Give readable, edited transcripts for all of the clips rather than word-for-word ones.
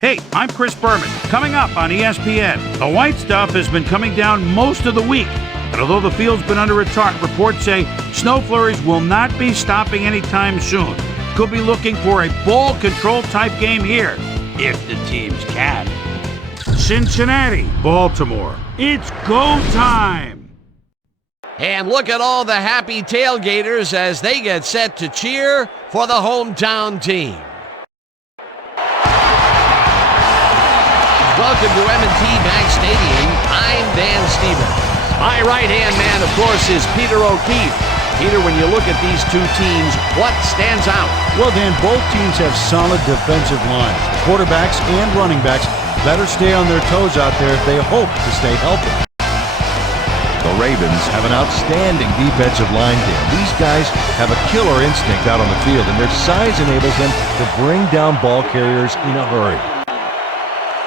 Hey, I'm Chris Berman. Coming up on ESPN, the white stuff has been coming down most of the week. And although the field's been under attack, reports say snow flurries will not be stopping anytime soon. Could be looking for a ball control type game here, if the teams can. Cincinnati, Baltimore. It's go time! And look at all the happy tailgaters as they get set to cheer for the hometown team. Welcome to M&T Bank Stadium. I'm Dan Stevens. My right-hand man, of course, is Peter O'Keefe. Peter, when you look at these two teams, what stands out? Well, Dan, both teams have solid defensive lines. Quarterbacks and running backs better stay on their toes out there if they hope to stay healthy. The Ravens have an outstanding defensive line there. These guys have a killer instinct out on the field, and their size enables them to bring down ball carriers in a hurry.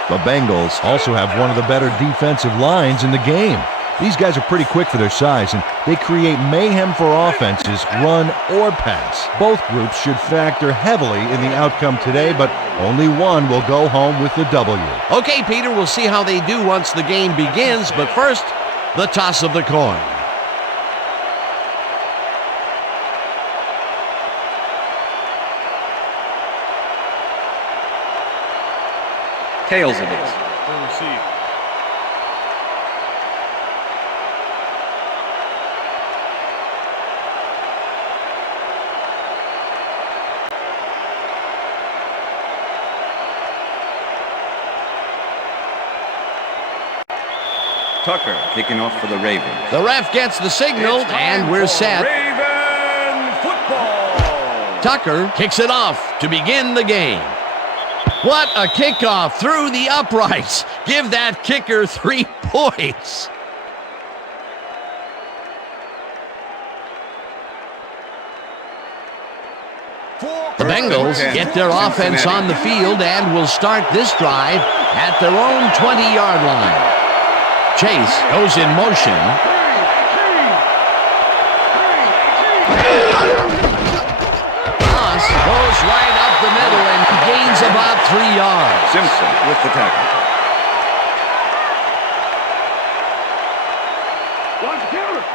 The Bengals also have one of the better defensive lines in the game. These guys are pretty quick for their size, and they create mayhem for offenses, run or pass. Both groups should factor heavily in the outcome today, but only one will go home with the W. Okay, Peter, we'll see how they do once the game begins, but first, the toss of the coin. Tails it is. Tucker kicking off for the Ravens. The ref gets the signal, and we're set. Raven football. Tucker kicks it off to begin the game. What a kickoff through the uprights. Give that kicker 3 points. The Bengals get their offense on the field and will start this drive at their own 20-yard line. Chase goes in motion. Moss goes right up the middle and gains about 3 yards. Simpson with the tackle.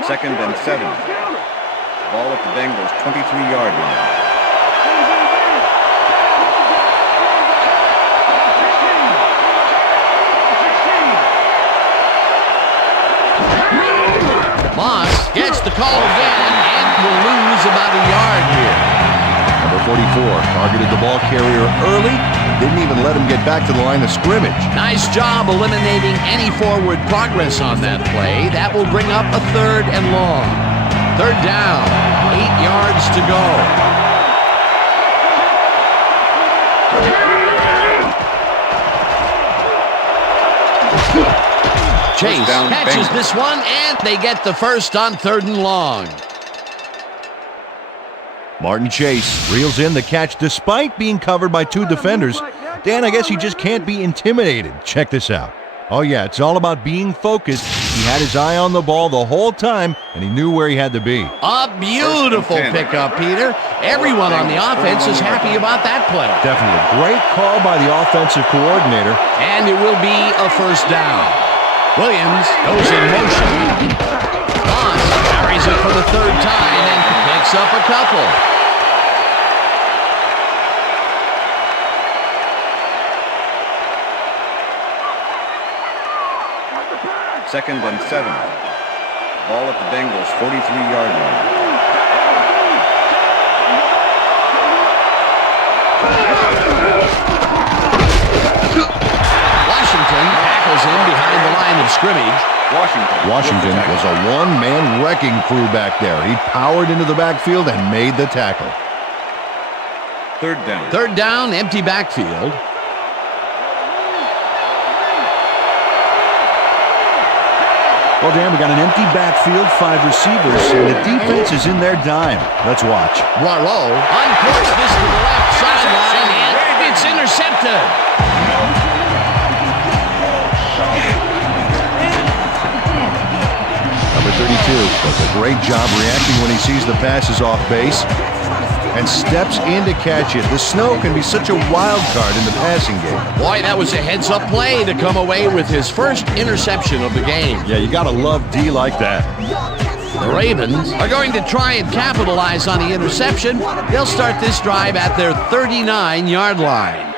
Second and 7. Ball at the Bengals' 23-yard line. Moss gets the call again and will lose about a yard here. Number 44 targeted the ball carrier early, didn't even let him get back to the line of scrimmage. Nice job eliminating any forward progress on that play. That will bring up a 3rd and long. 3rd down, 8 yards to go. Chase catches this one, and they get the first on 3rd and long. Martin Chase reels in the catch despite being covered by 2 defenders. Dan, I guess he just can't be intimidated. Check this out. Oh yeah, it's all about being focused. He had his eye on the ball the whole time, and he knew where he had to be. A beautiful pickup, Peter. Everyone on the offense is happy about that play. Definitely a great call by the offensive coordinator. And it will be a first down. Williams goes in motion. Moss carries it for the 3rd time and picks up a couple. Second and 7. Ball at the Bengals' 43-yard line. Washington tackles him behind the line of scrimmage. Washington was a one-man wrecking crew back there. He powered into the backfield and made the tackle. 3rd down. 3rd down, empty backfield. Well, Dan, we got an empty backfield, 5 receivers, and the defense is in their dime. Let's watch. Poirot uncorks this to the left sideline, and it's intercepted. Number 32 does a great job reacting when he sees the passes off base. and steps in to catch it. The snow can be such a wild card in the passing game. Boy, that was a heads-up play to come away with his first interception of the game. Yeah, you got to love D like that. The Ravens are going to try and capitalize on the interception. They'll start this drive at their 39-yard line.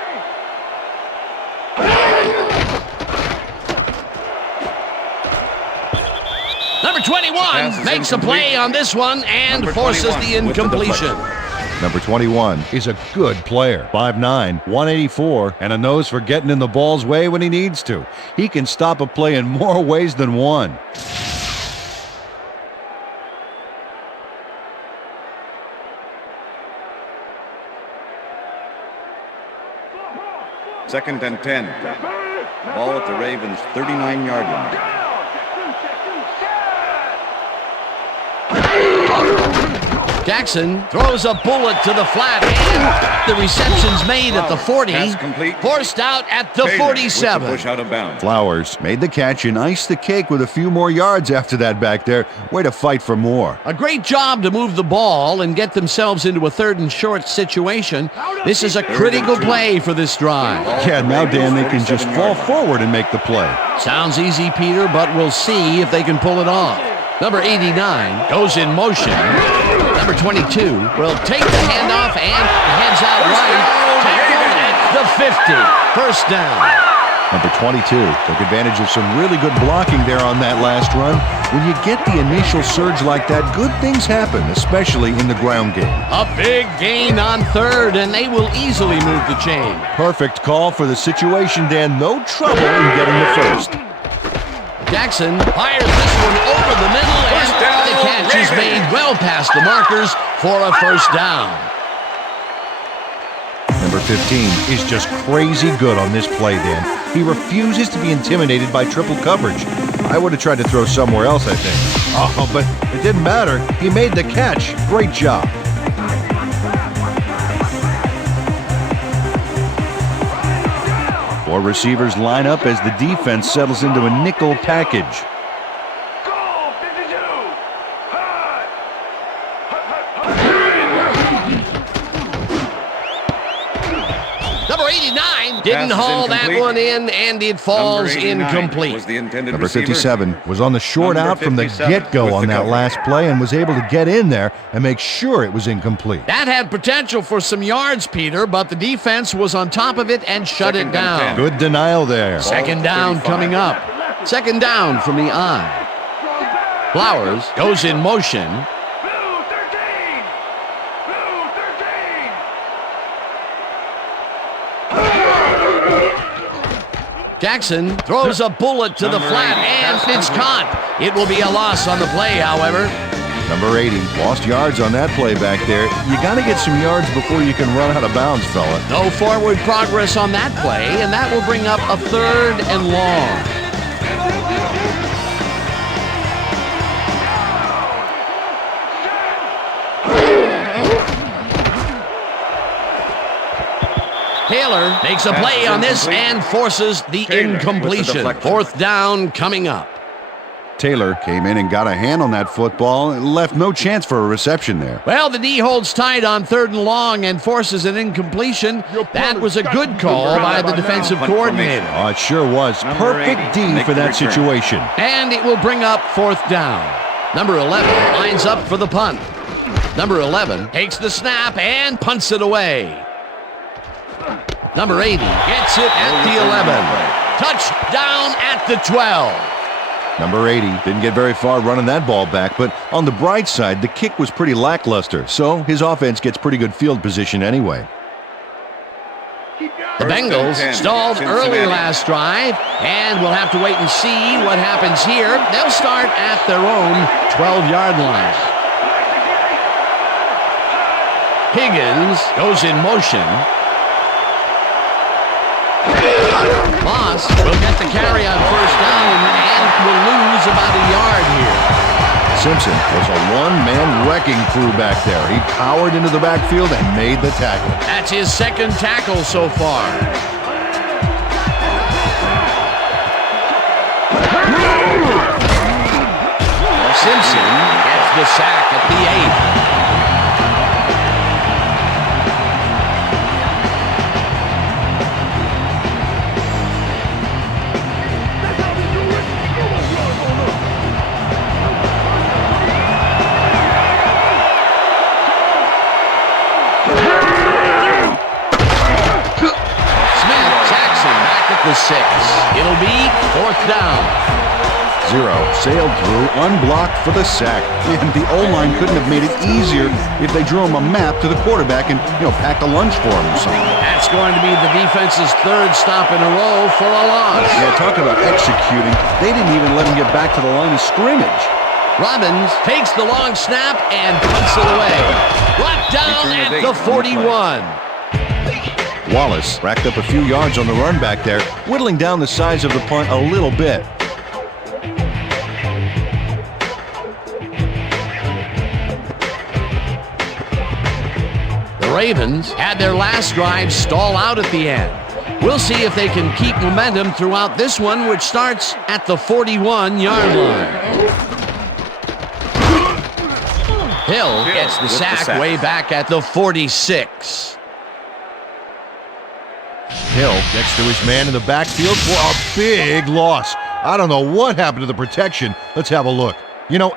Number 21 makes a play on this one and forces the incompletion. Number 21 is a good player. 5'9", 184, and a nose for getting in the ball's way when he needs to. He can stop a play in more ways than one. Second and 10. Ball at the Ravens' 39-yard line. Jackson throws a bullet to the flat, and the reception's made at the 40, forced out at the 47. Push out of bounds. Flowers made the catch and iced the cake with a few more yards after that back there. Way to fight for more. A great job to move the ball and get themselves into a 3rd and short situation. This is a critical play for this drive. Yeah, now, Dan, they can just fall forward and make the play. Sounds easy, Peter, but we'll see if they can pull it off. Number 89 goes in motion. Number 22 will take the handoff and heads out right. Tackled at the 50. First down. Number 22 took advantage of some really good blocking there on that last run. When you get the initial surge like that, good things happen, especially in the ground game. A big gain on 3rd, and they will easily move the chain. Perfect call for the situation, Dan. No trouble in getting the first. Jackson fires this one over the middle, and the catch is made well past the markers for a first down. Number 15 is just crazy good on this play, Dan. He refuses to be intimidated by triple coverage. I would have tried to throw somewhere else, I think. Oh, but it didn't matter. He made the catch. Great job. Four receivers line up as the defense settles into a nickel package. Number 89 didn't haul that one in, and it falls incomplete. Number 57 was on the short out from the get-go on that last play and was able to get in there and make sure it was incomplete. That had potential for some yards, Peter, but the defense was on top of it and shut it down. Good denial there. Second down coming up. Second down from the I. Flowers goes in motion. Jackson throws a bullet to the flat, and it's caught. It will be a loss on the play, however. Number 80 lost yards on that play back there. You got to get some yards before you can run out of bounds, fella. No forward progress on that play, and that will bring up a 3rd and long. Taylor makes a play on this and forces the incompletion. 4th down coming up. Taylor came in and got a hand on that football and left no chance for a reception there. Well, the D holds tight on 3rd and long and forces an incompletion. That was a good call by the defensive coordinator. Oh, it sure was. Perfect D for that situation. And it will bring up 4th down. Number 11 lines up for the punt. Number 11 takes the snap and punts it away. Number 80 gets it at the 11. Touchdown at the 12. Number 80 didn't get very far running that ball back, but on the bright side, the kick was pretty lackluster, so his offense gets pretty good field position anyway. The Bengals stalled early last drive, and we'll have to wait and see what happens here. They'll start at their own 12-yard line. Higgins goes in motion. Moss will get the carry on 1st down and will lose about a yard here. Simpson was a one-man wrecking crew back there. He powered into the backfield and made the tackle. That's his 2nd tackle so far. Simpson gets the sack at the 8. the 6. It'll be 4th down. 0 sailed through, unblocked for the sack. And the O-line couldn't have made it easier if they drew him a map to the quarterback and, packed a lunch for him or something. That's going to be the defense's 3rd stop in a row for a loss. Yeah, talk about executing. They didn't even let him get back to the line of scrimmage. Robbins takes the long snap and punts it away. Brought down at the 41. Wallace racked up a few yards on the run back there, whittling down the size of the punt a little bit. The Ravens had their last drive stall out at the end. We'll see if they can keep momentum throughout this one, which starts at the 41-yard line. Hill gets the sack way back at the 46. Hill gets to his man in the backfield for a big loss. I don't know what happened to the protection. Let's have a look. Dan,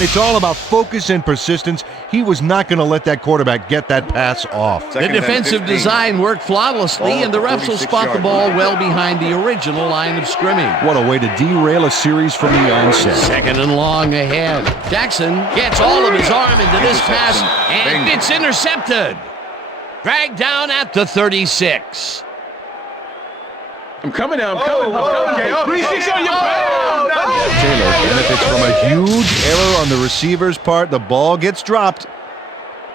it's all about focus and persistence. He was not going to let that quarterback get that pass off. The defensive design worked flawlessly, and the refs will spot the ball well behind the original line of scrimmage. What a way to derail a series from the onset. 2nd and long ahead. Jackson gets all of his arm into this pass, and it's intercepted. Dragged down at the 36. I'm coming now. I'm coming. 3-6 on your Taylor benefits from a huge error on the receiver's part. The ball gets dropped,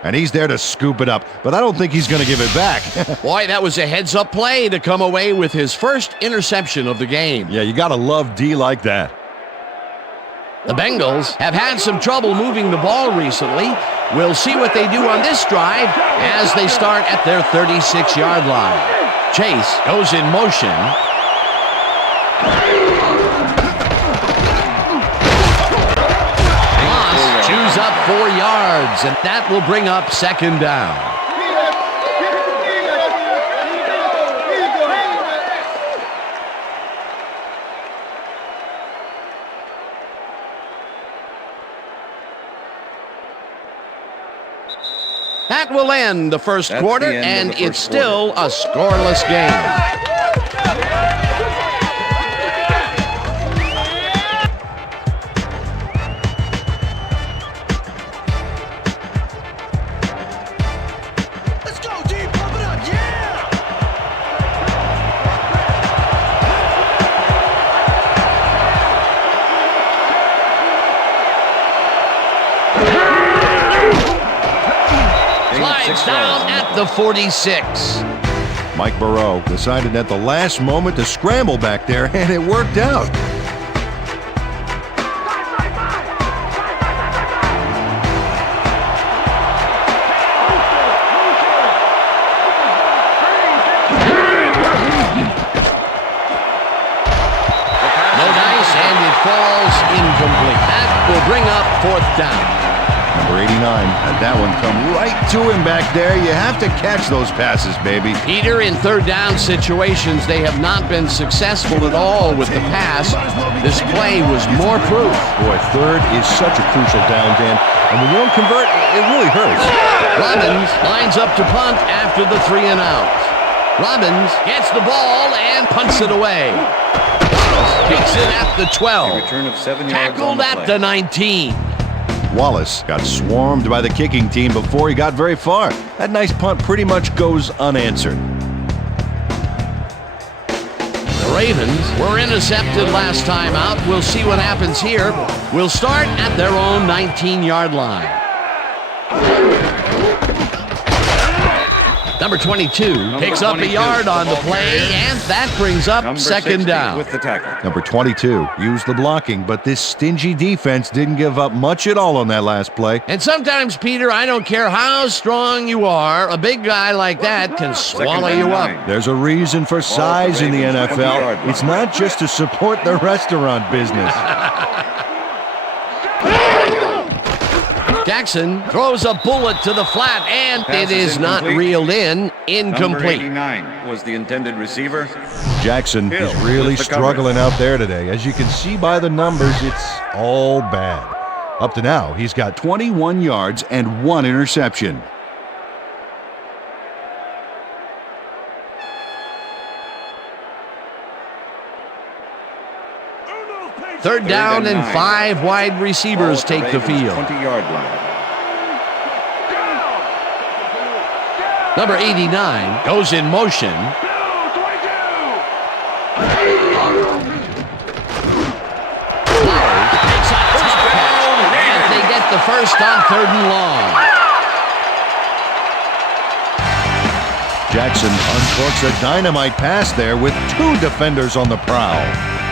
and he's there to scoop it up. But I don't think he's going to give it back. Boy, that was a heads-up play to come away with his first interception of the game. Yeah, you got to love D like that. The Bengals have had some trouble moving the ball recently. We'll see what they do on this drive as they start at their 36-yard line. Chase goes in motion. Moss chews up 4 yards, and that will bring up 2nd down. That will end the first quarter, and it's still a scoreless game. Down at the 46. Mike Burrow decided at the last moment to scramble back there, and it worked out. No dice, and it falls incomplete. That will bring up 4th down. Number 89 had that one come right to him back there. You have to catch those passes, baby. Peter, in 3rd down situations, they have not been successful at all with the pass. This play was more proof. Boy, 3rd is such a crucial down, Dan. And when you don't convert, it really hurts. Robbins lines up to punt after the 3 and out. Robbins gets the ball and punts it away. Kicks it at the 12. A return of 7 yards Tackled at the 19. Wallace got swarmed by the kicking team before he got very far. That nice punt pretty much goes unanswered. The Ravens were intercepted last time out. We'll see what happens here. We'll start at their own 19-yard line. Number 22 picks up a yard on the play, and that brings up 2nd down. With the tackle. Number 22 used the blocking, but this stingy defense didn't give up much at all on that last play. And sometimes, Peter, I don't care how strong you are, a big guy like that can swallow you up. There's a reason for size in the NFL. It's not just to support the restaurant business. Jackson throws a bullet to the flat, and it is not reeled in. Incomplete. Number 89 was the intended receiver. Jackson is really struggling out there today. As you can see by the numbers, it's all bad. Up to now, he's got 21 yards and 1 interception. Third down and 5 wide receivers take the field. 20-yard line. Number 89 goes in motion. Flowers takes a tough catch, and they get the first on 3rd and long. Jackson uncorks a dynamite pass there with 2 defenders on the prowl.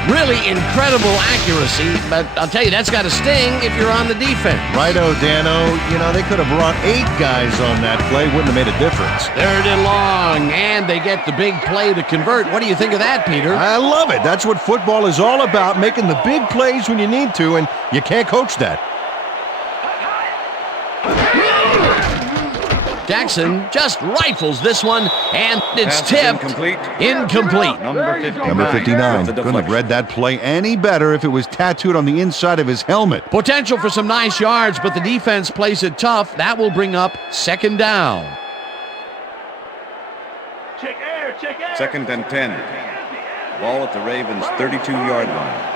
Really incredible accuracy, but I'll tell you, that's got to sting if you're on the defense. Righto, Dano. You know, they could have brought 8 guys on that play. Wouldn't have made a difference. 3rd and long, and they get the big play to convert. What do you think of that, Peter? I love it. That's what football is all about, making the big plays when you need to, and you can't coach that. Jackson just rifles this one, and it's tipped. Incomplete. Number 59. Couldn't have read that play any better if it was tattooed on the inside of his helmet. Potential for some nice yards, but the defense plays it tough. That will bring up 2nd down. Check air. 2nd and 10. Ball at the Ravens' 32-yard line.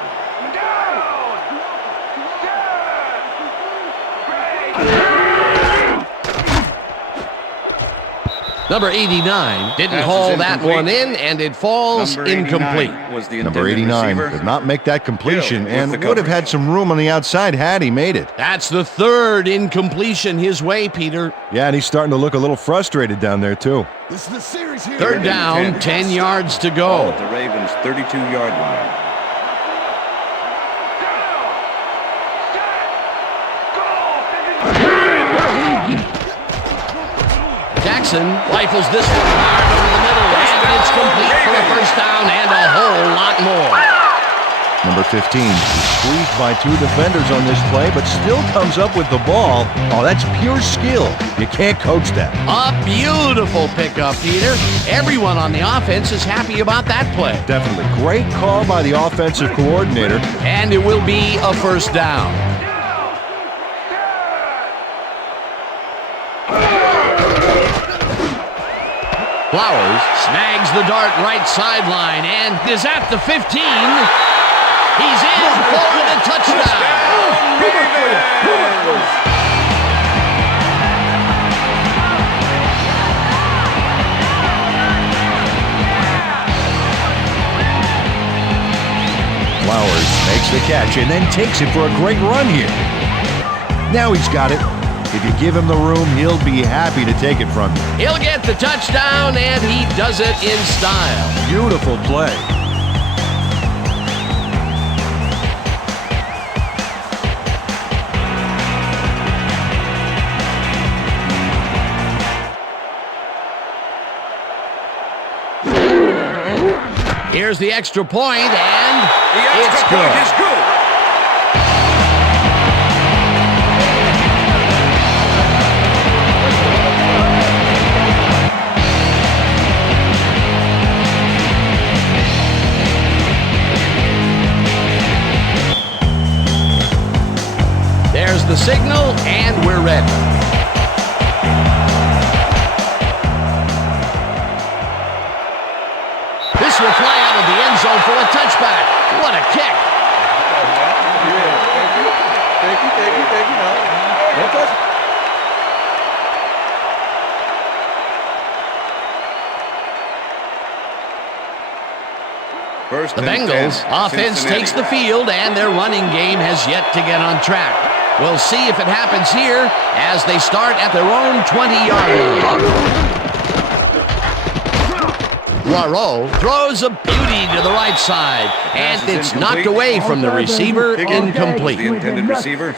Number 89 didn't haul that one in, and it falls incomplete. Number 89 did not make that completion and would have had some room on the outside had he made it. That's the 3rd incompletion his way, Peter. Yeah, and he's starting to look a little frustrated down there, too. This is the series here. 3rd down, 10 yards to Ball go. at the Ravens' 32-yard line. Jackson rifles this one hard over the middle, and it's complete for a 1st down and a whole lot more. Number 15 is squeezed by 2 defenders on this play, but still comes up with the ball. Oh, that's pure skill. You can't coach that. A beautiful pickup, Peter. Everyone on the offense is happy about that play. Definitely. Great call by the offensive coordinator. And it will be a 1st down. Flowers snags the dart right sideline and is at the 15. He's in for the touchdown. Flowers makes the catch and then takes it for a great run here. Now he's got it. If you give him the room, he'll be happy to take it from you. He'll get the touchdown, and he does it in style. Beautiful play. Here's the extra point, and it's good. There's the signal, and we're ready. This will fly out of the end zone for a touchback. What a kick. Thank you. No touch. The Bengals offense takes the field, and their running game has yet to get on track. We'll see if it happens here as they start at their own 20-yard line. Poirot throws a beauty to the right side, and it's knocked away from the receiver, incomplete. The intended receiver.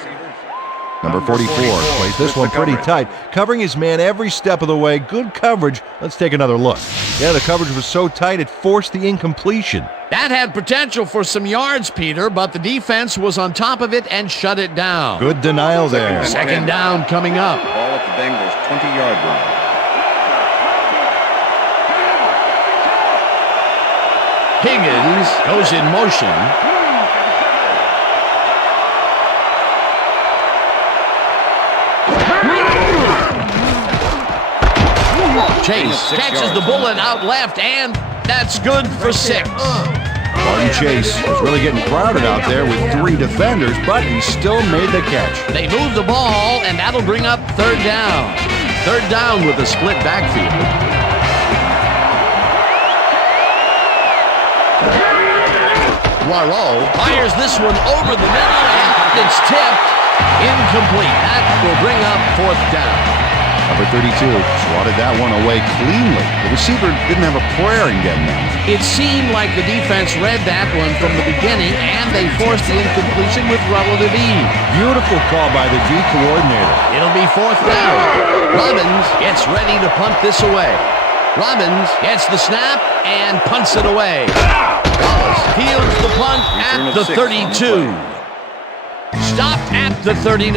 Number 44 plays this one pretty tight, covering his man every step of the way. Good coverage. Let's take another look. Yeah, the coverage was so tight it forced the incompletion. That had potential for some yards, Peter, but the defense was on top of it and shut it down. Good denial there. 2nd down coming up. Ball at the Bengals' 20-yard line. Higgins goes in motion. Chase catches the bullet out left, and that's good for 6. Martin Chase was really getting crowded out there with 3 defenders, but he still made the catch. They move the ball, and that'll bring up third down. Third down with a split backfield. Poirot fires this one over the middle, and it's tipped. Incomplete. That will bring up fourth down. Number 32 swatted that one away cleanly. The receiver didn't have a prayer in getting that. It seemed like the defense read that one from the beginning, and they forced the incompletion with relative ease. Beautiful call by the D coordinator. It'll be fourth down. Robbins gets ready to punt this away. Robbins gets the snap and punts it away. Wallace fields the punt at the 32. Stopped at the 39.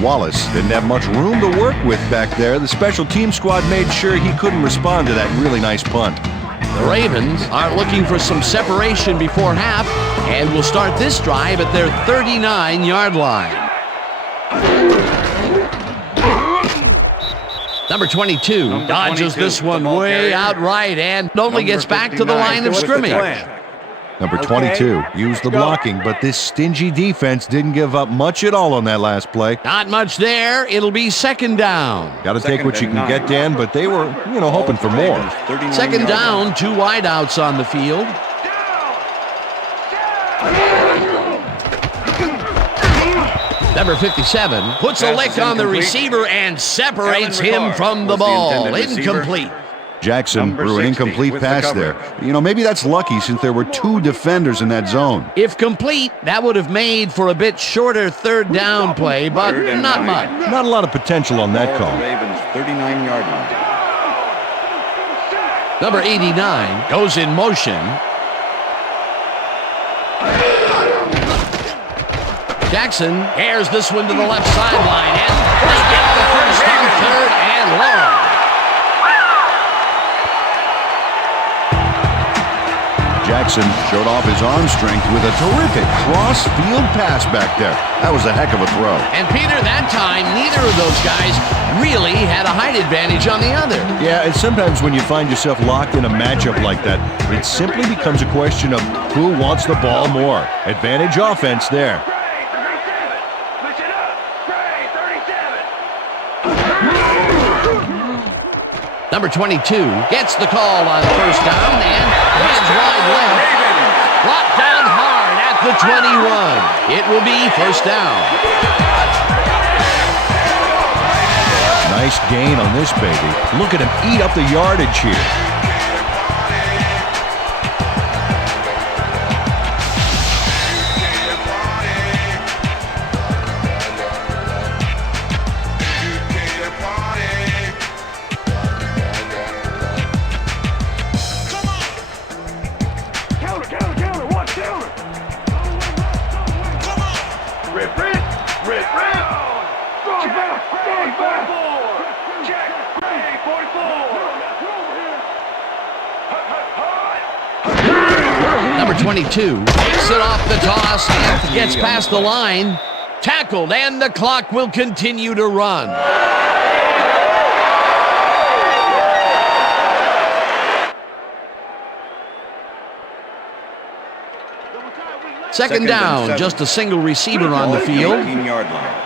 Wallace didn't have much room to work with back there. The special team squad made sure he couldn't respond to that really nice punt. The Ravens are looking for some separation before half and will start this drive at their 39-yard line. Number 22 dodges this one way outright and only gets back to the line of scrimmage. Number 22 used the blocking, but this stingy defense didn't give up much at all on that last play. Not much there. It'll be second down. Got to take what you can get, Dan, but they were, hoping for more. Second down, 2 wideouts on the field. Number 57 puts a lick on the receiver and separates him from the ball. Incomplete. Jackson threw an incomplete pass there. Maybe that's lucky since there were 2 defenders in that zone. If complete, that would have made for a bit shorter third down play, but not much. Not a lot of potential on that call. Ravens 39-yard line. Number 89 goes in motion. Jackson airs this one to the left sideline, and they get the first on third and long. Jackson showed off his arm strength with a terrific cross-field pass back there. That was a heck of a throw. And Peter, that time, neither of those guys really had a height advantage on the other. Yeah, and sometimes when you find yourself locked in a matchup like that, it simply becomes a question of who wants the ball more. Advantage offense there. Number 22 gets the call on first down and hands wide left. Brought down hard at the 21. It will be first down. Nice gain on this baby. Look at him eat up the yardage here. Number 22 takes it off the toss and gets past the line. Tackled, and the clock will continue to run. Second down, just a single receiver on the field. 18-yard line.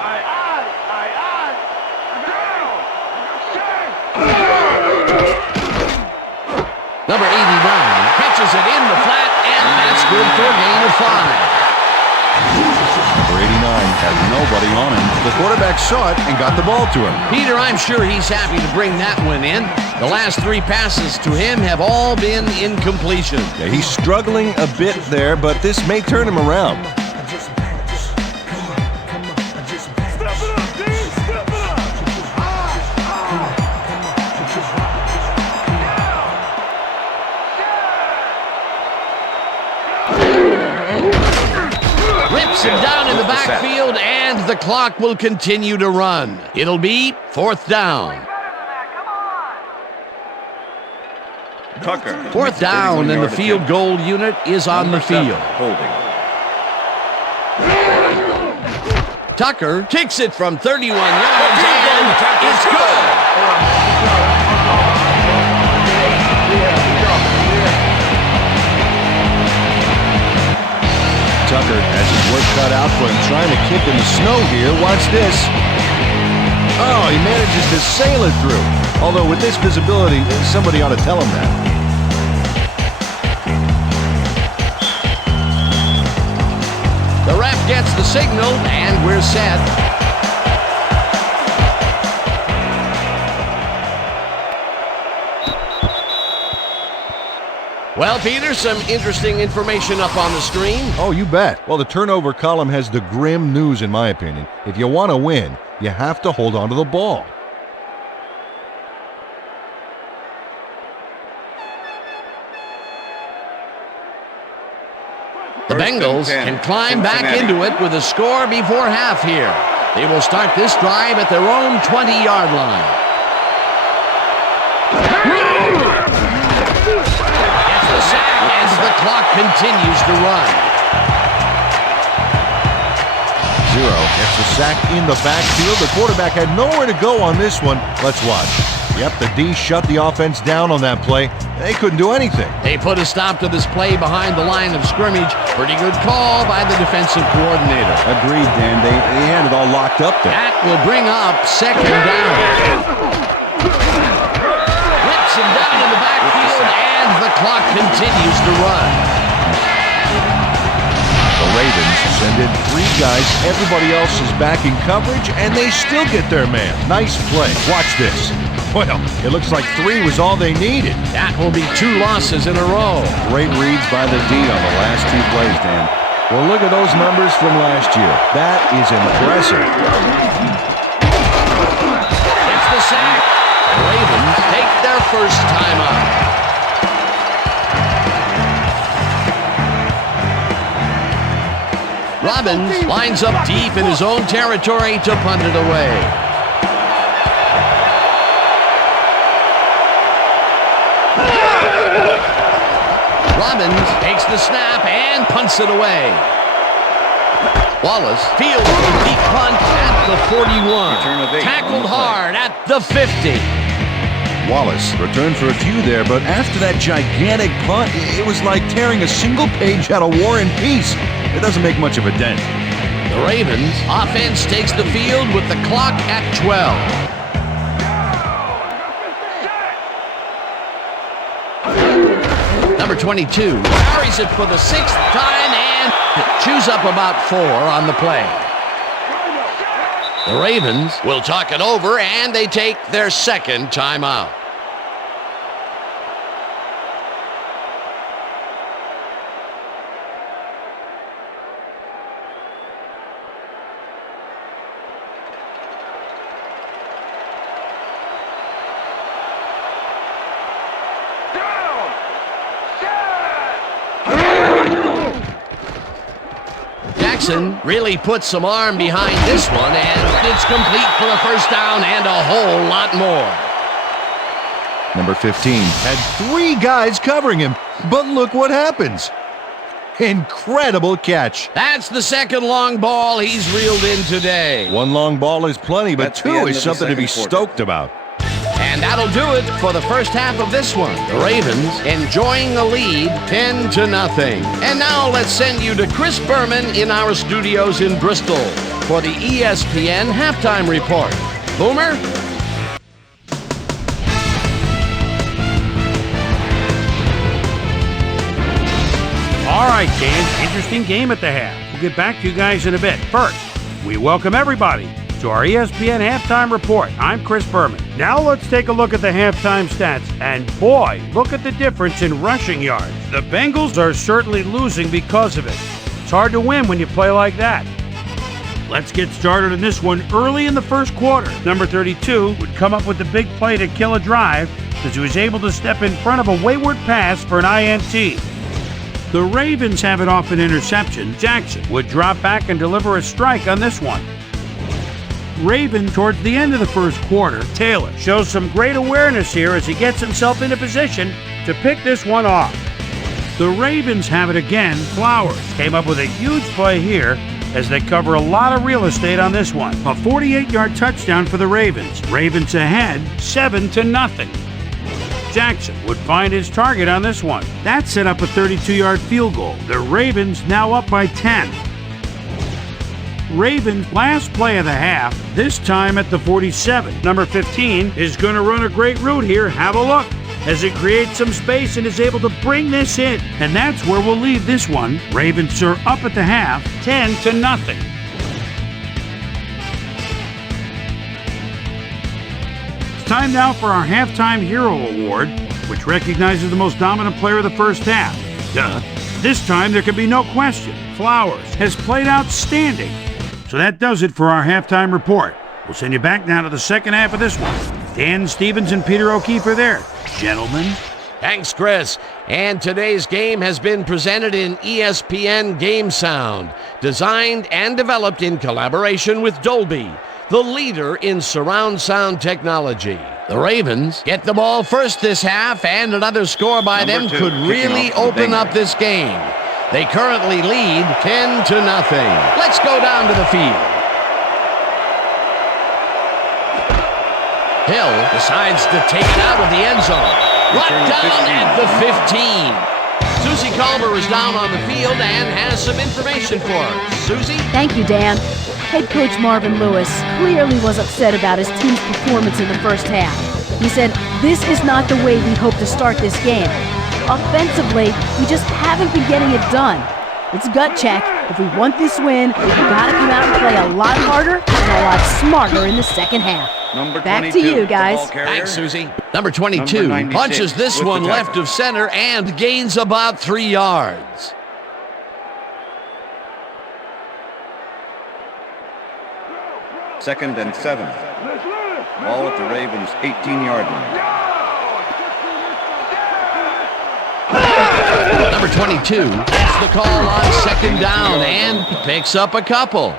Number 89 catches it in the flat, and that's good for a gain of 5. Number 89 had nobody on him. The quarterback saw it and got the ball to him. Peter, I'm sure he's happy to bring that one in. The last 3 passes to him have all been incompletion. Yeah, he's struggling a bit there, but this may turn him around. Rips him down in the backfield, and the clock will continue to run. It'll be fourth down. Tucker. Fourth down, and the field goal unit is on the field. Holding. Tucker kicks it from 31 yards, and it's good. work cut out for him trying to kick in the snow here. Watch this. Oh, he manages to sail it through. Although with this visibility, somebody ought to tell him that. The ref gets the signal, and we're set. Well, Peter, some interesting information up on the screen. Oh, you bet. Well, the turnover column has the grim news, in my opinion. If you want to win, you have to hold on to the ball. The Bengals can climb back into it with a score before half here. They will start this drive at their own 20-yard line. Gets the sack as the clock continues to run. Zero gets the sack in the backfield. The quarterback had nowhere to go on this one. Let's watch. Yep, the D shut the offense down on that play. They couldn't do anything. They put a stop to this play behind the line of scrimmage. Pretty good call by the defensive coordinator. Agreed, Dan. They had it all locked up there. That will bring up second down. Whips him down in the backfield, and the clock continues to run. The Ravens send in 3 guys. Everybody else is back in coverage, and they still get their man. Nice play. Watch this. Well, it looks like 3 was all they needed. That will be 2 losses in a row. Great reads by the D on the last 2 plays, Dan. Well, look at those numbers from last year. That is impressive. It's the sack. The Ravens take their first time out. Robbins lines up deep in his own territory to punt it away. Robbins takes the snap and punts it away. Wallace fields the deep punt at the 41. Tackled hard at the 50. Wallace returned for a few there, but after that gigantic punt, it was like tearing a single page out of War and Peace. It doesn't make much of a dent. The Ravens offense takes the field with the clock at 12. Number 22 carries it for the 6th time and chews up about 4 on the play. The Ravens will talk it over, and they take their second timeout. Jackson really put some arm behind this one, and it's complete for a first down and a whole lot more. Number 15 Had 3 guys covering him, but look what happens. Incredible catch. That's the second long ball he's reeled in today. 1 long ball is plenty, but That's the 2 end is of the something to be second quarter. stoked about. And that'll do it for the first half of this one. The Ravens enjoying the lead 10-0. And now let's send you to Chris Berman in our studios in Bristol for the ESPN Halftime Report. Boomer? All right, Dan, interesting game at the half. We'll get back to you guys in a bit. First, we welcome everybody to our ESPN Halftime Report. I'm Chris Berman. Now let's take a look at the halftime stats. And boy, look at the difference in rushing yards. The Bengals are certainly losing because of it. It's hard to win when you play like that. Let's get started in this one early in the first quarter. Number 32 would come up with the big play to kill a drive because he was able to step in front of a wayward pass for an INT. The Ravens have it off an interception. Jackson would drop back and deliver a strike on this one. Raven towards the end of the first quarter. Taylor shows some great awareness here as he gets himself into position to pick this one off. The Ravens have it again. Flowers came up with a huge play here as they cover a lot of real estate on this one. A 48-yard touchdown for the Ravens. Ravens ahead 7-0. Jackson would find his target on this one. That set up a 32-yard field goal. The Ravens now up by 10. Ravens' last play of the half, this time at the 47. Number 15 is going to run a great route here. Have a look as it creates some space and is able to bring this in. And that's where we'll leave this one. Ravens are up at the half, 10-0. It's time now for our Halftime Hero Award, which recognizes the most dominant player of the first half. Duh. This time there can be no question. Flowers has played outstanding. So that does it for our halftime report. We'll send you back now to the second half of this one. Dan Stevens and Peter O'Keefe are there. Gentlemen. Thanks, Chris. And today's game has been presented in ESPN Game Sound, designed and developed in collaboration with Dolby, the leader in surround sound technology. The Ravens get the ball first this half, and another score by them could really open up this game. They currently lead 10-0. Let's go down to the field. Hill decides to take it out of the end zone. Right down at the 15. Susie Culver is down on the field and has some information for us. Susie? Thank you, Dan. Head coach Marvin Lewis clearly was upset about his team's performance in the first half. He said, "This is not the way we hope to start this game. Offensively, we just haven't been getting it done. It's a gut check. If we want this win, we've got to come out and play a lot harder and a lot smarter in the second half." Back to you, guys. Thanks, Susie. Number 22 punches this one left of center and gains about 3 yards. Second and 7. Ball at the Ravens' 18-yard line. Number 22 gets the call on second down and picks up a couple.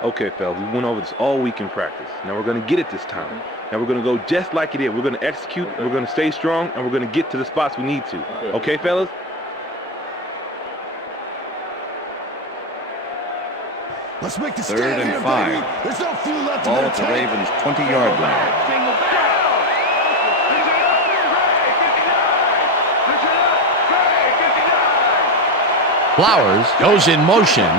Okay, fellas, we went over this all week in practice. Now we're going to get it this time. Now we're going to go just like it is. We're going to execute, and we're going to stay strong, and we're going to get to the spots we need to. Okay, fellas? Let's make the Third stand and here, 5. baby. There's no fuel left Ball in at the tank. Ravens' 20-yard line. Flowers goes in motion.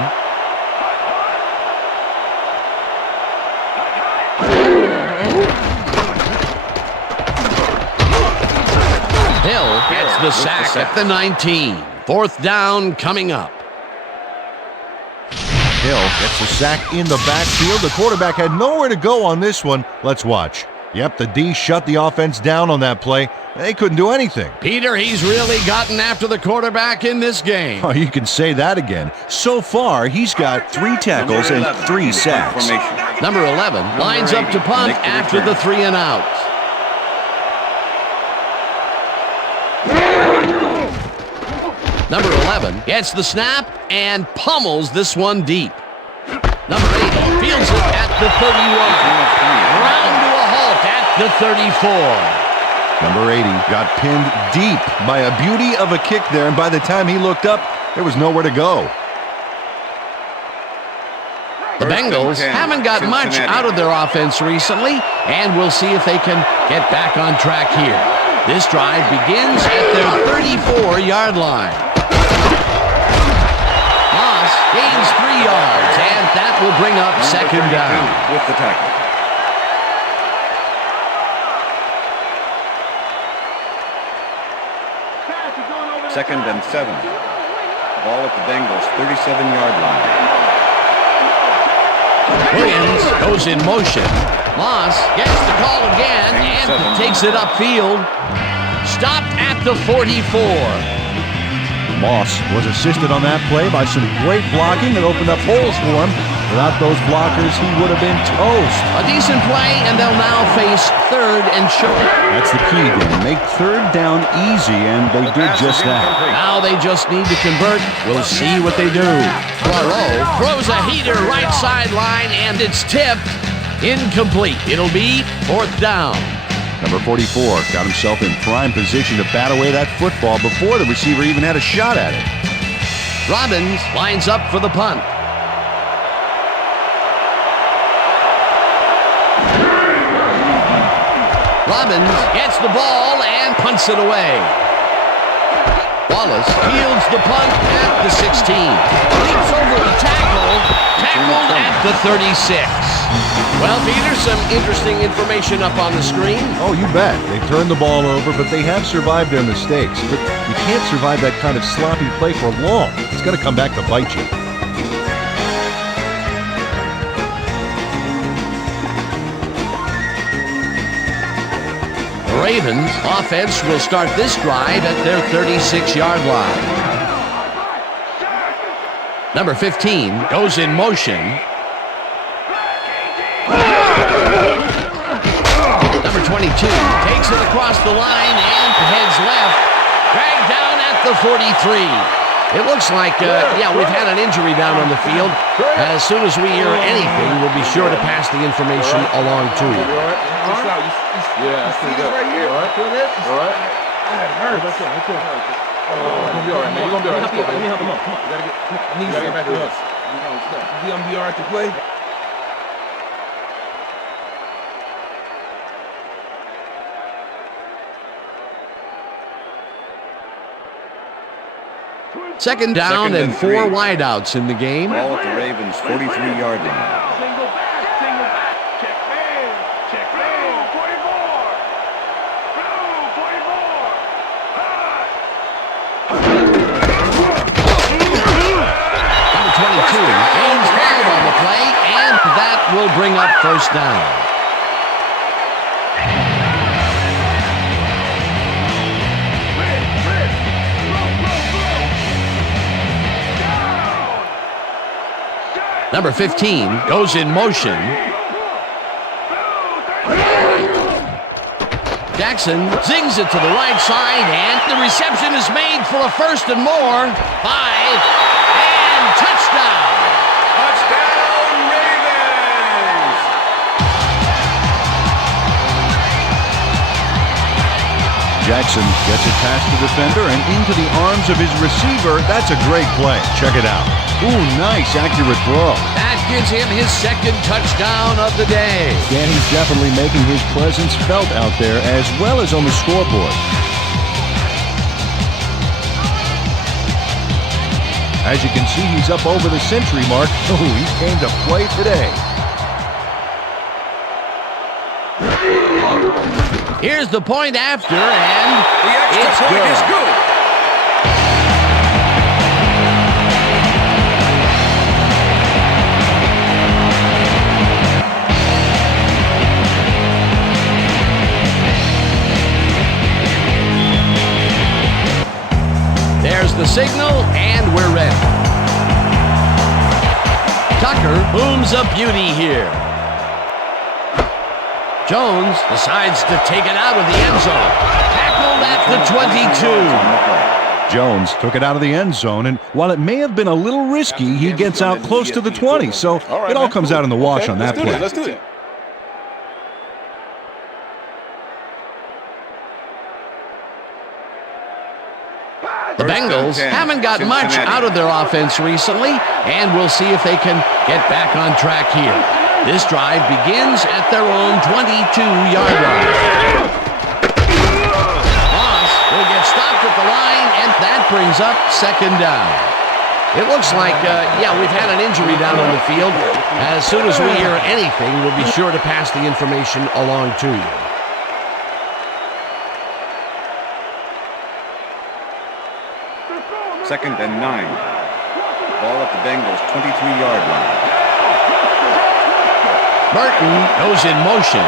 Hill gets the sack at the 19. Fourth down coming up. Hill gets a sack in the backfield. The quarterback had nowhere to go on this one. Let's watch. Yep, the D shut the offense down on that play. They couldn't do anything. Peter, he's really gotten after the quarterback in this game. Oh, you can say that again. So far, he's got 3 tackles and 3 sacks. Number 11 lines up to punt after the 3 and out. Number 11 gets the snap and pummels this one deep. Number 80 fields it at the 31. Round to a halt at the 34. Number 80 got pinned deep by a beauty of a kick there, and by the time he looked up, there was nowhere to go. The Bengals haven't got much out of their offense recently, and we'll see if they can get back on track here. This drive begins at their 34-yard line. Moss gains 3 yards, and that will bring up second down. With the tackle. Second and 7. Ball at the Bengals' 37-yard line. Williams goes in motion. Moss gets the call again and takes it upfield. Stopped at the 44. Moss was assisted on that play by some great blocking that opened up holes for him. Without those blockers, he would have been toast. A decent play, and they'll now face third and short. That's the key, Dan. Make third down easy, and they did just that. Now they just need to convert. We'll see what they do. Poirot throws a heater right sideline, and it's tipped. Incomplete. It'll be fourth down. Number 44 got himself in prime position to bat away that football before the receiver even had a shot at it. Robbins lines up for the punt. Robbins gets the ball and punts it away. Wallace fields the punt at the 16. Leaps over the tackle. Tackled at the 36. Well, Peter, some interesting information up on the screen. Oh, you bet. They turned the ball over, but they have survived their mistakes. But you can't survive that kind of sloppy play for long. It's going to come back to bite you. The Ravens offense will start this drive at their 36-yard line. Number 15 goes in motion. Number 22 takes it across the line and heads left. Dragged down at the 43. It looks like, we've had an injury down on the field. As soon as we hear anything, we'll be sure to pass the information along to you. Yeah, I see that. Right here. All right. Feel this? All right. That hurts. You're gonna be all right, man. You're gonna be all right. Let me help him up. Come on. You gotta get back to us. You gonna be all right to play? Second down and 4 wideouts in the game. Ball at the Ravens' 43-yard line. Gains 5 on the play, and that will bring up first down. Number 15 goes in motion. Jackson zings it to the right side, and the reception is made for a first and more. 5, and touchdown. Touchdown, Ravens! Jackson gets it past the defender and into the arms of his receiver. That's a great play. Check it out. Ooh, nice, accurate throw. That gives him his second touchdown of the day. Dan, he's definitely making his presence felt out there as well as on the scoreboard. As you can see, he's up over the century mark. Oh, he came to play today. Here's the point after, and The extra it's point good. is good. There's the signal, and we're ready. Tucker booms a beauty here. Jones decides to take it out of the end zone. Tackled at the 22. Jones took it out of the end zone, and while it may have been a little risky, he gets out close to the 20, so it all comes out in the wash on that play. Let's do it. The Bengals haven't got much out of their offense recently, and we'll see if they can get back on track here. This drive begins at their own 22-yard line. Moss will get stopped at the line, and that brings up second down. It looks like, we've had an injury down on the field. As soon as we hear anything, we'll be sure to pass the information along to you. Second and 9. Ball at the Bengals' 23-yard line. Burton goes in motion.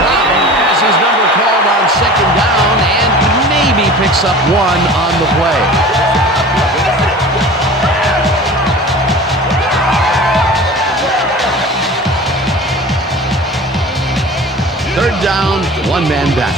Brown has his number called on second down and maybe picks up 1 on the play. Third down, 1 man back.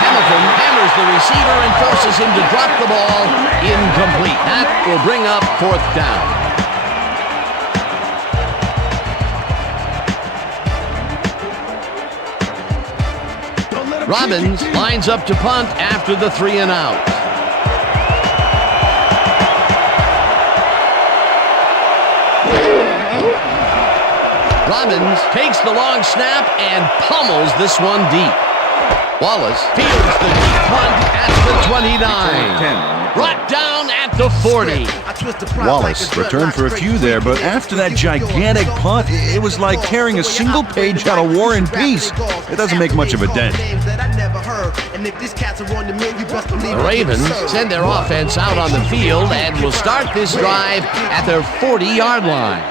Hamilton hammers the receiver and forces him to drop the ball. Incomplete. That will bring up 4th down. Don't let Robbins lines up to punt after the 3 and out. Robbins takes the long snap and pummels this one deep. Wallace fields the deep punt at the 29. Brought down at the 40. Wallace returned for a few there, but after that gigantic punt, it was like carrying a single page out of War and Peace. It doesn't make much of a dent. The Ravens send their offense out on the field and will start this drive at their 40-yard line.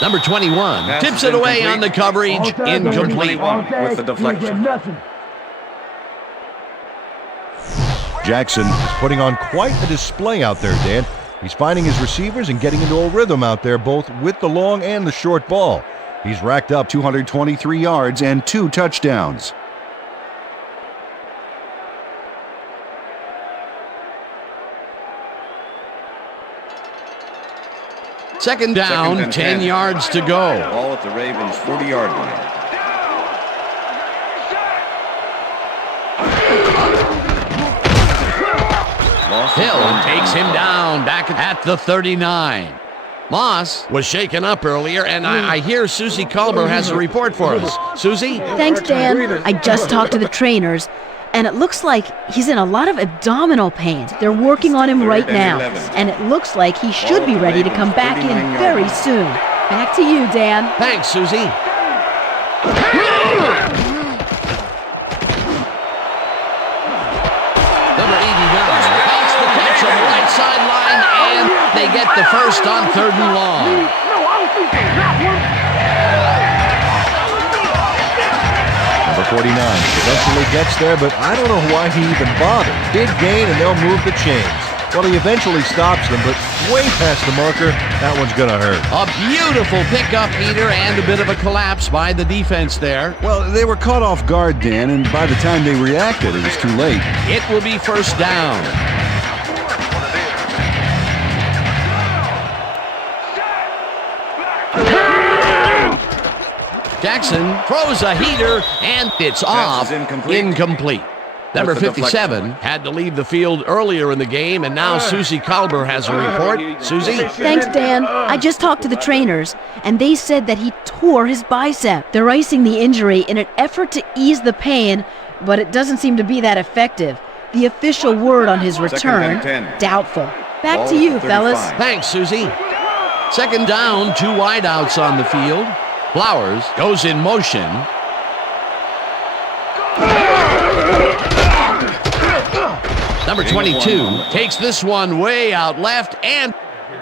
Number 21 tips it away on the coverage, incomplete. With the deflection. Jackson is putting on quite a display out there, Dan. He's finding his receivers and getting into a rhythm out there, both with the long and the short ball. He's racked up 223 yards and 2 touchdowns. Second down, 10 yards to go. Ball at the Ravens' 40-yard line. Hill takes him down back at the 39. Moss was shaken up earlier, and I hear Susie Culber has a report for us. Susie? Thanks, Dan. I just talked to the trainers, and it looks like he's in a lot of abdominal pain. They're working on him right now, and it looks like he should be ready to come back in very soon. Back to you, Dan. Thanks, Susie. Number 89 makes the catch on the right sideline, and they get the first on 3rd and long. Number 49 eventually gets there, but I don't know why he even bothered. Big gain, and they'll move the chains. Well, he eventually stops them, but way past the marker, that one's going to hurt. A beautiful pickup, Peter, and a bit of a collapse by the defense there. Well, they were caught off guard, Dan, and by the time they reacted, it was too late. It will be first down. Jackson throws a heater, and it's off. Incomplete. Number 57 had to leave the field earlier in the game, and now Susie Culber has a report. Susie? Thanks, Dan. I just talked to the trainers, and they said that he tore his bicep. They're icing the injury in an effort to ease the pain, but it doesn't seem to be that effective. The official word on his return, doubtful. Back to you, fellas. Thanks, Susie. Second down, 2 wideouts on the field. Flowers goes in motion. Number 22 takes this one way out left and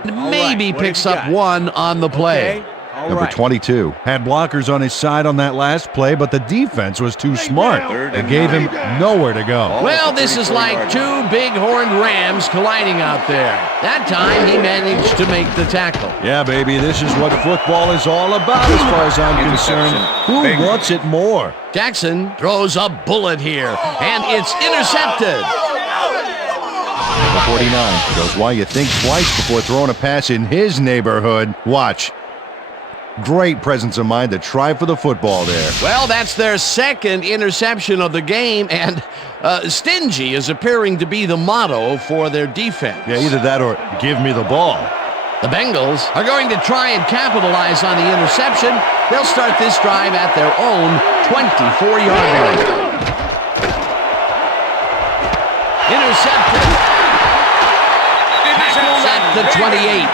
maybe picks up one on the play. Number 22 had blockers on his side on that last play, but the defense was too smart. It gave him nowhere to go. Well, this is like 2 big-horned rams colliding out there. That time, he managed to make the tackle. Yeah, baby, this is what football is all about as far as I'm concerned. Who wants it more? Jackson throws a bullet here, and it's intercepted. Number 49 shows why you think twice before throwing a pass in his neighborhood. Watch. Great presence of mind to try for the football there. Well, that's their second interception of the game, and stingy is appearing to be the motto for their defense. Yeah, either that or give me the ball. The Bengals are going to try and capitalize on the interception. They'll start this drive at their own 24-yard line. Intercepted. Tackles at the 28.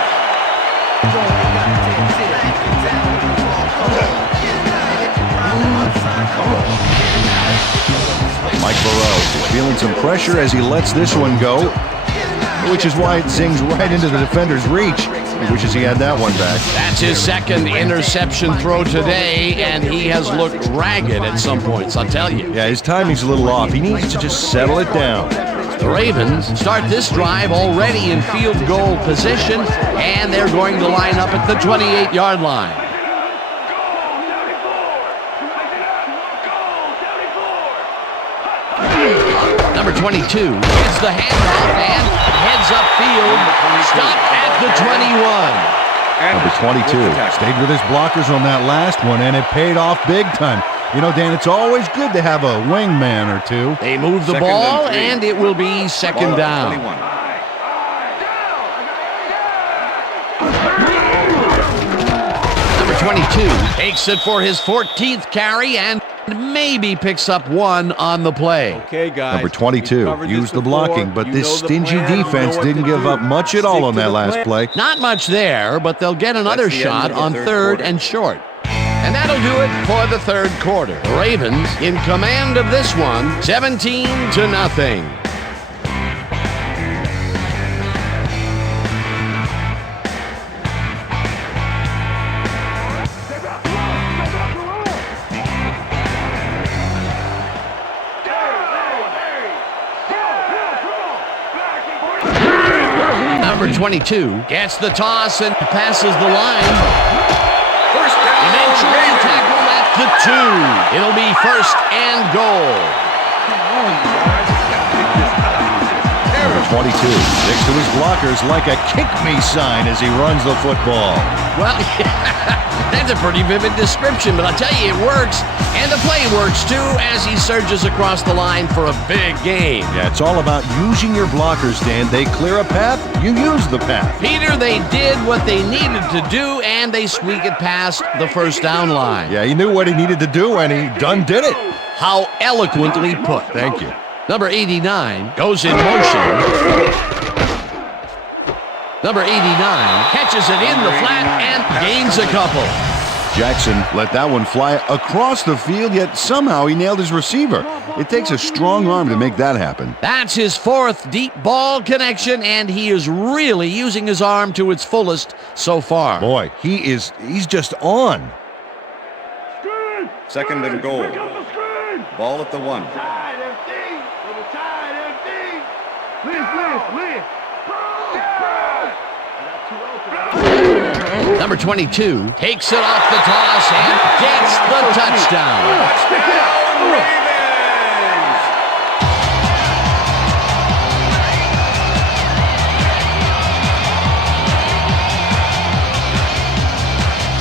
Mike Burrow is feeling some pressure as he lets this one go, which is why it zings right into the defender's reach. He wishes he had that one back. That's his second interception throw today, and he has looked ragged at some points, I'll tell you. Yeah, his timing's a little off. He needs to just settle it down. The Ravens start this drive already in field goal position, and they're going to line up at the 28-yard line. Number 22 gets the handoff and heads upfield, stopped at the 21. Number 22 stayed with his blockers on that last one, and it paid off big time. You know, Dan, it's always good to have a wingman or two. They move the Second ball, and 3. and it will be second Ball down. 21. Number 22 takes it for his 14th carry and maybe picks up one on the play. Okay, guys. Number 22 used the blocking, but this stingy defense didn't give up much at all on that last play. Not much there, but they'll get another That's the end shot of the on third third quarter. and short. And that'll do it for the third quarter. The Ravens in command of this one, 17-0. Number 22 gets the toss and passes the line. First down. Eventually tackled at the 2. It'll be first and goal. Number 22 sticks to his blockers like a kick-me sign as he runs the football. Well, that's a pretty vivid description, but I'll tell you, it works. And the play works, too, as he surges across the line for a big game. Yeah, it's all about using your blockers, Dan. They clear a path, you use the path. Peter, they did what they needed to do, and they squeak it past the first down line. Yeah, he knew what he needed to do, and he done did it. How eloquently put. Thank you. Number 89 goes in motion. Number 89 catches it in the flat and gains a couple. Jackson let that one fly across the field, yet somehow he nailed his receiver. It takes a strong arm to make that happen. That's his 4th deep ball connection, and he is really using his arm to its fullest so far. Boy, he's just on. Second and goal. Ball at the 1. Number 22 takes it off the toss and gets the touchdown.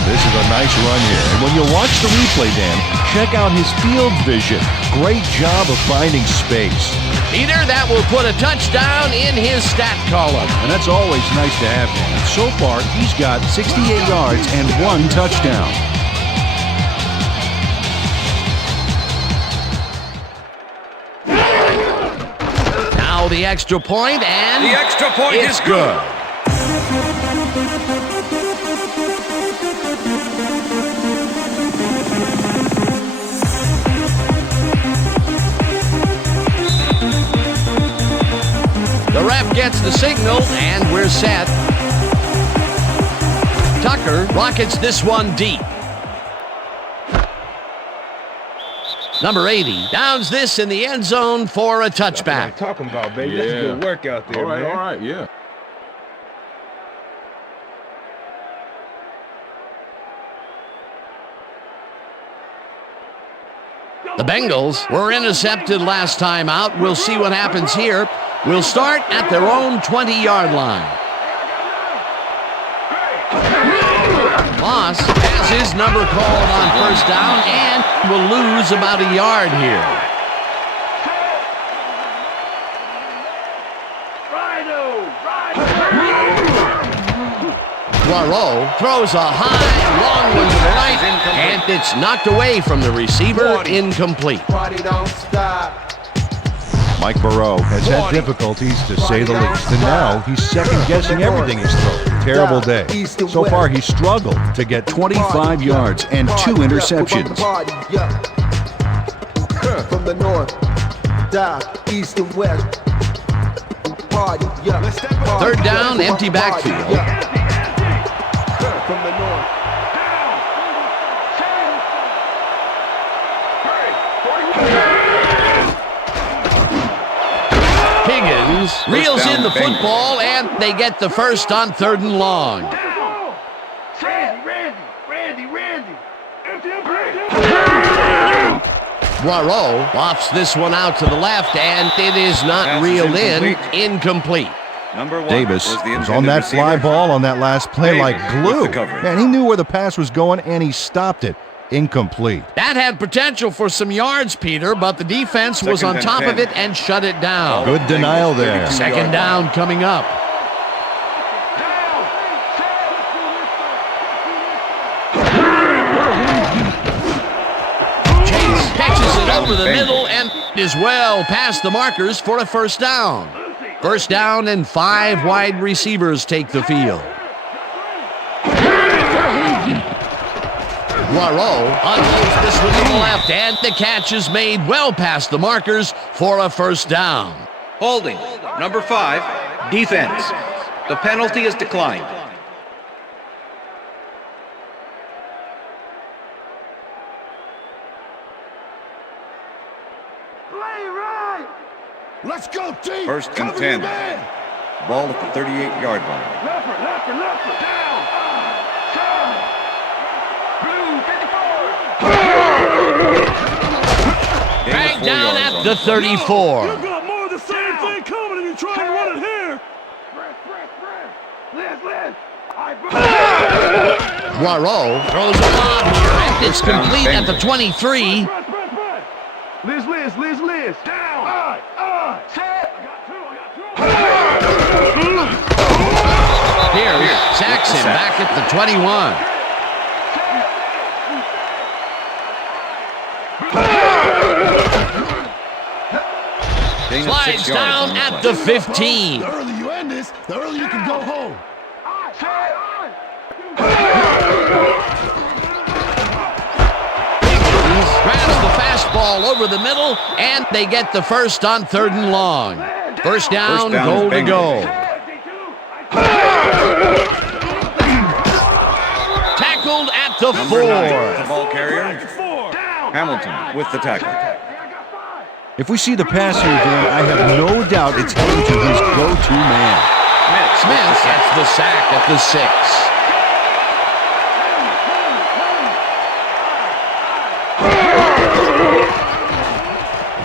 This is a nice run here. And when you watch the replay, Dan, check out his field vision. Great job of finding space. Peter, that will put a touchdown in his stat column. And that's always nice to have, Dan. So far, he's got 68 yards and 1 touchdown. Now the extra point, and The extra point it's is good. The ref gets the signal, and we're set. Tucker rockets this one deep. Number 80 downs this in the end zone for a touchback. Talking about, baby. That's a good work out there, man. All right, yeah. The Bengals were intercepted last time out. We'll see what happens here. We'll start at their own 20-yard line. Moss has his number called on first down and will lose about a yard here. Poirot throws a high, long one to the right, and it's knocked away from the receiver, incomplete. Mike Burrow has had difficulties, to say the least, and now he's second-guessing everything he's thrown. Terrible day. So far, he's struggled to get 25 yards and 2 interceptions. From the north, south, east, and west. Third down, empty backfield. From the north. Higgins reels in the football, and they get the first on 3rd and long. Poirot lofts this one out to the left, and it is not reeled in. Incomplete. Number 1 Davis was the was intended on that receiver. fly ball on that last play like Davis with glue. the coverage. And he knew where the pass was going, and he stopped it. Incomplete. That had potential for some yards, Peter, but the defense was on Second and top 10. of it and shut it down. Good denial there. Second down coming up. Chase catches it over the middle and is well past the markers for a first down. First down and 5 wide receivers take the field. Poirot unloads this one to the left, and the catch is made well past the markers for a first down. Holding. Number 5, defense. The penalty is declined. Let's go, team. First and Cover 10. your man. Ball at the 38-yard line. Dragged down at the 34. You got more of the same thing coming and you're trying to run it here. Poirot throws a lob here, and it's complete at the 23. Liz. Down. Here, sacks him back at the 21. Gain of 6 Slides yards on down the at play. the 15. The earlier you end this, the earlier you can go home. Grabs the fastball over the middle, and they get the first on 3rd and long. First down, goal to go. Tackled at the 4. The ball carrier. Hamilton with the tackle. If we see the pass here, Dan, I have no doubt it's heading to his go-to man. Smith gets the sack at the 6.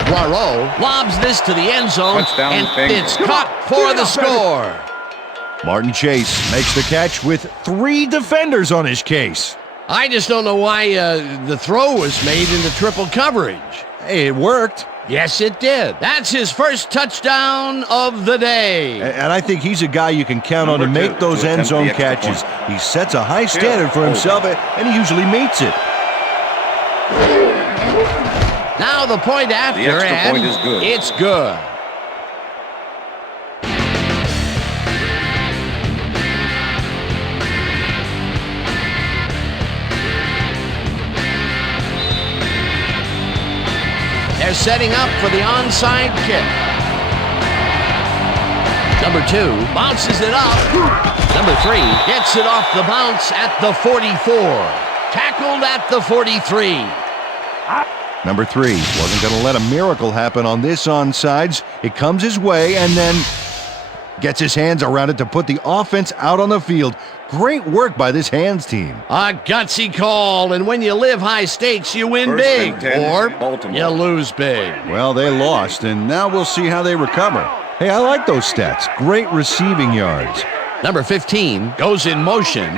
Poirot lobs this to the end zone, Touchdown, and Bengals. it's caught for the score. Martin Chase makes the catch with 3 defenders on his case. I just don't know why the throw was made into triple coverage. Hey, it worked. Yes, it did. That's his first touchdown of the day. And I think he's a guy you can count on to Number make 2 those to end attempt zone the extra catches. point. He sets a high standard for himself, and he usually meets it. Now the point after, The extra and point is good. it's good. They're setting up for the onside kick. Number 2 bounces it up. Number 3 gets it off the bounce at the 44. Tackled at the 43. Number 3 wasn't going to let a miracle happen on this onside. It comes his way and then gets his hands around it to put the offense out on the field. Great work by this hands team. A gutsy call, and when you live high stakes, you win First big, and 10, or Baltimore. you lose big. Well, they lost, and now we'll see how they recover. Hey, I like those stats. Great receiving yards. Number 15 goes in motion.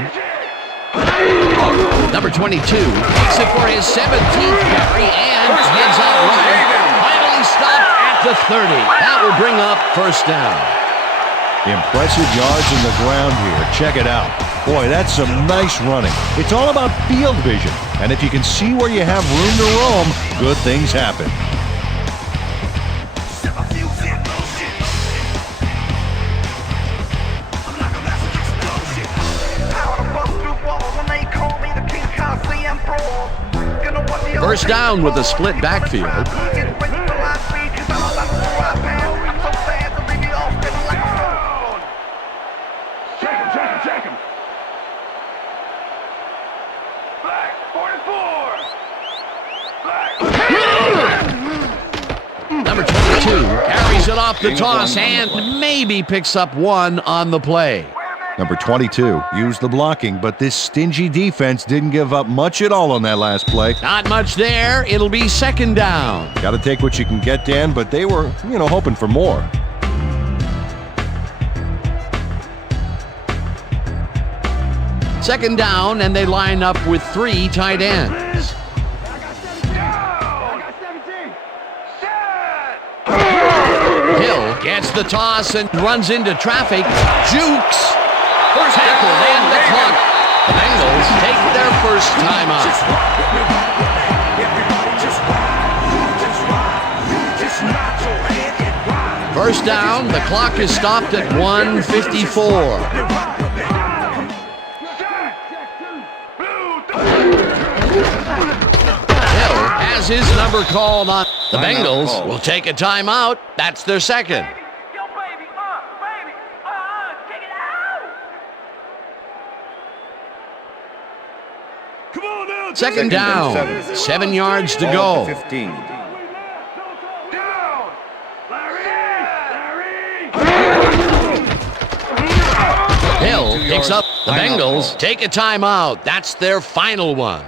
Number 22 takes it for his 17th carry and heads out right. Finally stopped at the 30. That will bring up first down. Impressive yards in the ground here. Check it out. Boy, that's some nice running. It's all about field vision. And if you can see where you have room to roam, good things happen. First down with a split backfield. Check him. Black, 44. Number 22 carries it off the toss and maybe picks up 1 on the play. Number 22 used the blocking, but this stingy defense didn't give up much at all on that last play. Not much there. It'll be second down. Got to take what you can get, Dan, but they were, hoping for more. Second down, and they line up with 3 tight ends. Hill gets the toss and runs into traffic. Jukes. Tackled and the clock. The Bengals take their first timeout. First down, the clock is stopped at 1:54. Hill has his number called on. The Bengals will take a timeout. That's their second. Second down, 7 yards to go. 15. Hill picks up. The Bengals take a timeout. That's their final one.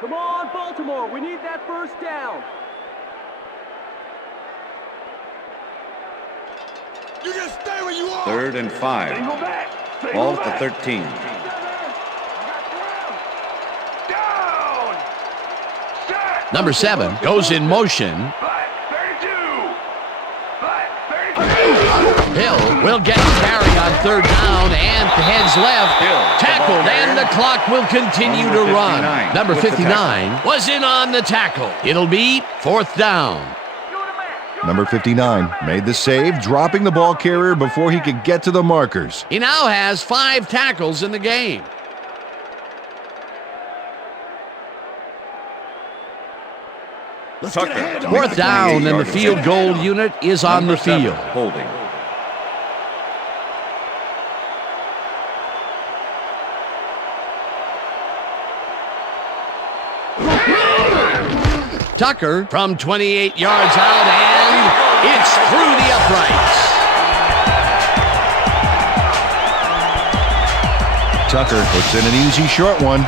Come on, Baltimore. We need that first down. You just stay where you are. 3rd and 5. Ball at the 13. Number 7 goes in motion. Hill will get the carry on 3rd down and heads left. Tackled, and the clock will continue to run. Number 59 was in on the tackle. It'll be 4th down. Number 59 made the save, dropping the ball carrier before he could get to the markers. He now has 5 tackles in the game. Tucker. 4th down, and the field goal unit is on the field. Holding. Tucker from 28 yards out, and it's through the uprights. Tucker puts in an easy short one.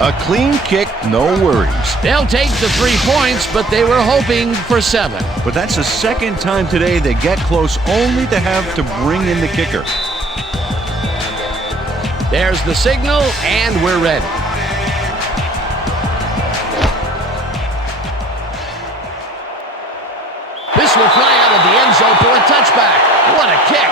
A clean kick, no worries. They'll take the 3 points, but they were hoping for 7. But that's the second time today they get close, only to have to bring in the kicker. There's the signal, and we're ready. This will fly out of the end zone for a touchback. What a kick.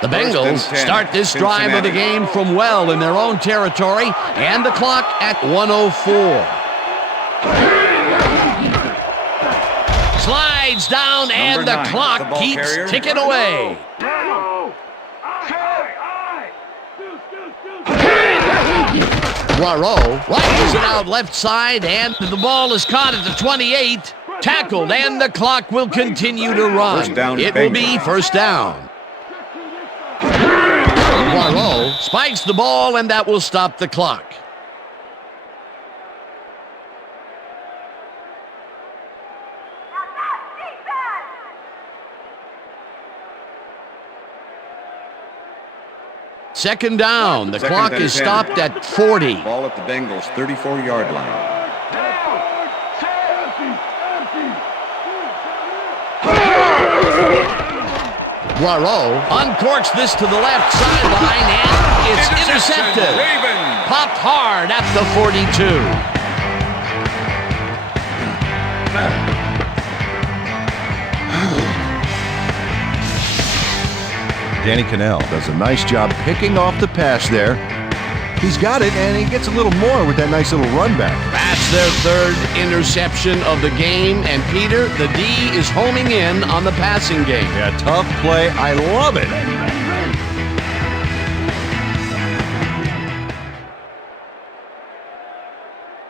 The Bengals start this drive of the game from well in their own territory, and the clock at 1:04. Slides down, and the clock keeps ticking away. Poirot rifles it out left side, and the ball is caught at the 28. Tackled, and the clock will continue to run. It will be 1st down. Poirot spikes the ball, and that will stop the clock. Second down. The clock is stopped at 40. Ball at the Bengals' 34-yard line. Poirot uncorks this to the left sideline, and it's intercepted. Popped hard at the 42. Danny Cannell does a nice job picking off the pass there. He's got it, and he gets a little more with that nice little run back. That's their 3rd interception of the game, and Peter, the D is homing in on the passing game. Yeah, tough play. I love it.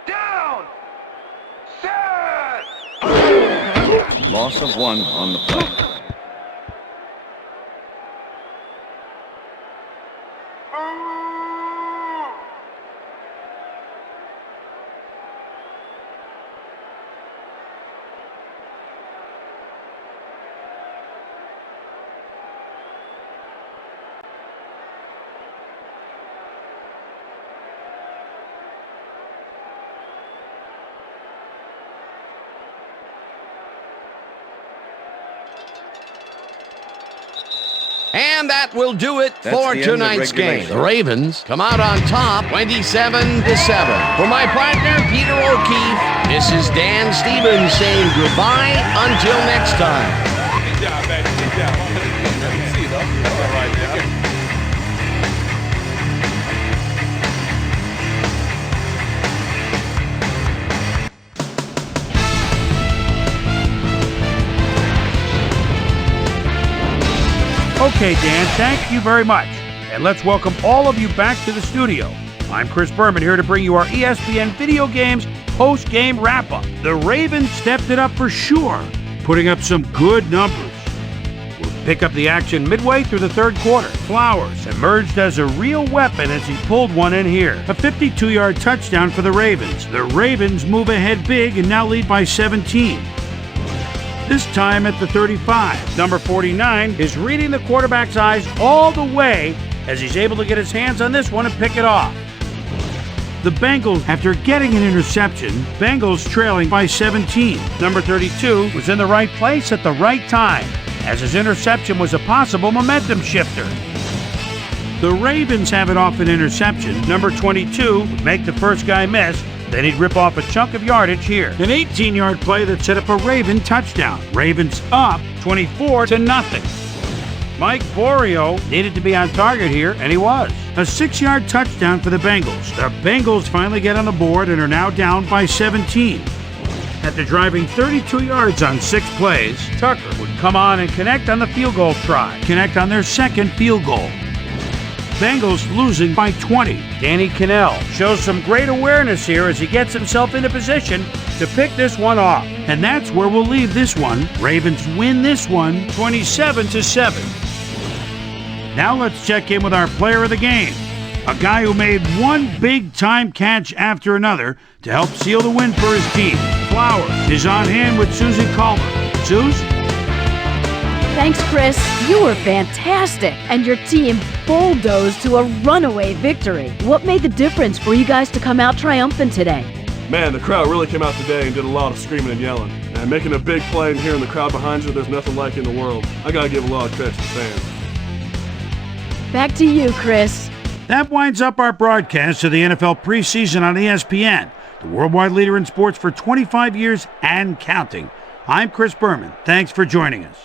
Down. Set. Loss of 1 on the play. And that will do it That's for the end of tonight's game. regulation. The Ravens come out on top 27-7. For my partner, Peter O'Keefe, this is Dan Stevens saying goodbye until next time. Good job, baby. Good job. See you, though. That's all right, yeah. Okay, Dan, thank you very much. And let's welcome all of you back to the studio. I'm Chris Berman here to bring you our ESPN Video Games post-game wrap-up. The Ravens stepped it up for sure, putting up some good numbers. We'll pick up the action midway through the third quarter. Flowers emerged as a real weapon as he pulled one in here. A 52-yard touchdown for the Ravens. The Ravens move ahead big and now lead by 17. This time at the 35. Number 49 is reading the quarterback's eyes all the way as he's able to get his hands on this one and pick it off. The Bengals, after getting an interception, Bengals trailing by 17. Number 32 was in the right place at the right time, as his interception was a possible momentum shifter. The Ravens have it off an interception. Number 22 would make the first guy miss, then he'd rip off a chunk of yardage here. An 18-yard play that set up a Raven touchdown. Ravens up 24-0. Mike Borio needed to be on target here, and he was. A 6-yard touchdown for the Bengals. The Bengals finally get on the board and are now down by 17. After driving 32 yards on 6 plays, Tucker would come on and connect on the field goal try. Connect on their second field goal. Bengals losing by 20. Danny Cannell shows some great awareness here as he gets himself into position to pick this one off. And that's where we'll leave this one. Ravens win this one 27-7. Now let's check in with our player of the game. A guy who made one big-time catch after another to help seal the win for his team. Flowers is on hand with Susie Calmer. Suze? Thanks, Chris. You were fantastic, and your team bulldozed to a runaway victory. What made the difference for you guys to come out triumphant today? Man, the crowd really came out today and did a lot of screaming and yelling. And making a big play and hearing the crowd behind you, there's nothing like it in the world. I gotta give a lot of credit to the fans. Back to you, Chris. That winds up our broadcast of the NFL preseason on ESPN, the worldwide leader in sports for 25 years and counting. I'm Chris Berman. Thanks for joining us.